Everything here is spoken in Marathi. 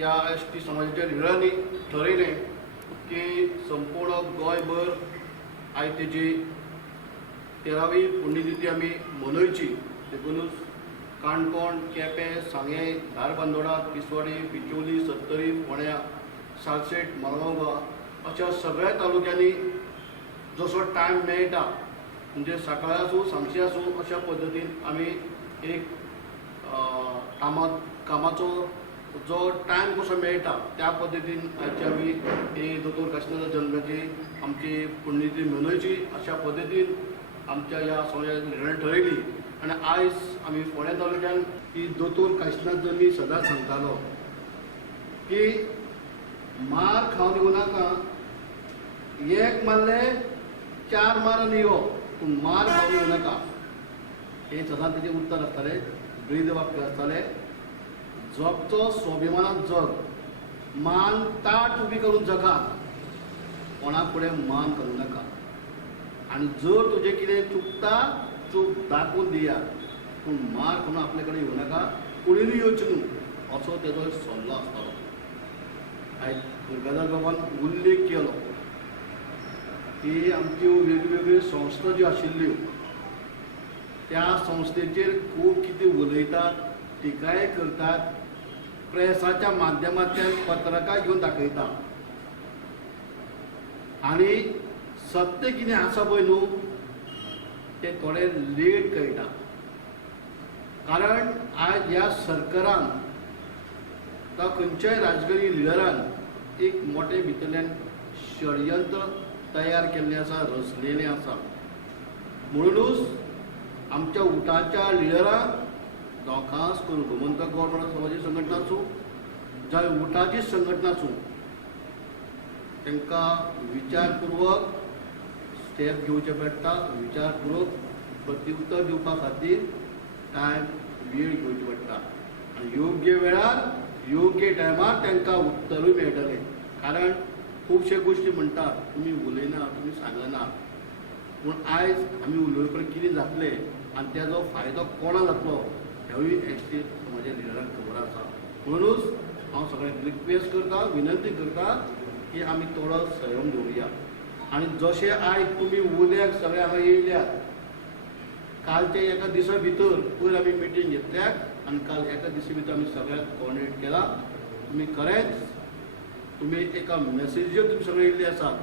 या एसटी समाजाच्या लिडरांनी ठरयलें की संपूर्ण गोंयभर आयज तेजी 13वी पुण्यतिथी आमी मनयची। देखूनच काणकोण, केपें, सांगें, धारबांदोडा, तिसवाडी, बिचोली, सत्तरी, फोंड्या, सालसेट, मडगांव अशा सगळ्या तालुक्यांनी जसो टायम मेळटा म्हणजे सकाळी आसूं सांजची आसूं अशा पद्दतीन आमी एक कामाचो जो टायम कसो मेळटा त्या पद्दतीन आयची आमी ही दोतोर काशिनाथ जल्माची आमची पुण्यतिथी मनयची अशा पद्दतीन आमच्या ह्या समाजाच्या लिडरान ठरयली। आनी आयज आमी फोंड्या तालुक्यान ही दोतोर काशिनाथ जल्मी सदांच सांगतालो की मार खावन येवं नाका, एक मारले 4 मारन यो पूण मार खावन येवं नाका। हे सदांच तेजें उत्तर आसतालें, ब्रीद वाक्य आसतालें, जगचो स्वाभिमानान जग, मान ताट उबी करून जगात, कोणा फुडें मान करूं नाका। आनी जर तुजें कितें चुकता चूक दाखोवन दिया पूण मार करून आपले कडेन येवं नाका, कोणीय येवचें न्हू असो तेजो सल्लो आसतालो। आयज दुर्गादास बाबान उल्लेख केलो की आमच्यो वेगवेगळ्यो संस्था ज्यो आशिल्ल्यो त्या संस्थेचेर खूब कितें उलयतात, टिकाय करतात, प्रेसाच्या माध्यमांतल्यान पत्रकां घेवन दाखयता आनी सत्य कितें आसा पळय न्हू तें थोडें लेट कळटा। कारण आज ह्या सरकारान वा खंयच्याय राजकीय लिडरान एक मोठे भितरल्यान षडयंत्र तयार केल्लें आसा, रचलेलें आसा। म्हणूनच आमच्या उठाच्या लिडराक जावं खास करून गोमंतक गोवोरमेंट समाजीक संघटना आसूं जावं उठाची संघटना आसूं तांकां विचारपूर्वक स्टेप घेवचे पडटा, विचारपूर्वक प्रत्युत्तर दिवपा खातीर टायम वेळ घेवची पडटा आनी योग्य वेळार योग्य टायमार तांकां उत्तरूय मेळटलें। कारण खुबशे गोश्टी म्हणटात तुमी उलयना, तुमी सांगना, पूण आयज आमी उलोवचे उपरांत कितें जातलें आनी तेजो फायदो कोणा जातलो हेवूय एसटी समाजा लिडराक खबर आसा। म्हणूनच हांव सगळ्यांक रिक्वेस्ट करता, विनंती करता की आमी थोडो संयम दवरुया आनी जशें आयज तुमी उद्याक सगळे हांगा येयल्यात, कालच्या एका दिसा भितर पयर आमी मिटींग घेतल्यात आनी काल एका दिसा भितर आमी सगळ्यांक कोऑर्डिनेट केला। तुमी खरेंच तुमी एका मेसेजीचेर तुमी सगळे येयल्ले आसात